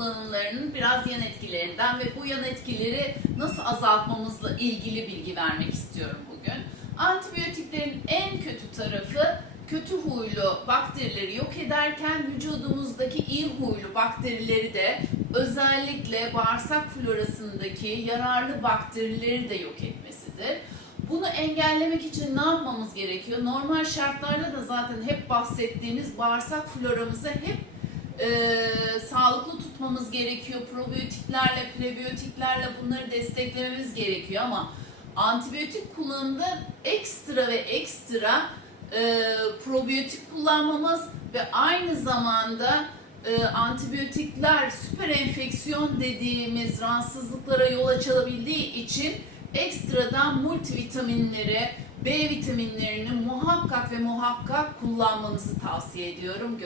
kullanımlarının biraz yan etkilerinden ve bu yan etkileri nasıl azaltmamızla ilgili bilgi vermek istiyorum bugün. Antibiyotiklerin en kötü tarafı kötü huylu bakterileri yok ederken vücudumuzdaki iyi huylu bakterileri de özellikle bağırsak florasındaki yararlı bakterileri de yok etmesidir. Bunu engellemek için ne yapmamız gerekiyor? Normal şartlarda da zaten hep bahsettiğimiz bağırsak floramızı hep e, tutmamız gerekiyor. Probiyotiklerle, prebiyotiklerle bunları desteklememiz gerekiyor ama antibiyotik kullanımında ekstra ve ekstra e, probiyotik kullanmamız ve aynı zamanda e, antibiyotikler süper enfeksiyon dediğimiz rahatsızlıklara yol açabildiği için ekstradan multivitaminleri, B vitaminlerini muhakkak ve muhakkak kullanmanızı tavsiye ediyorum.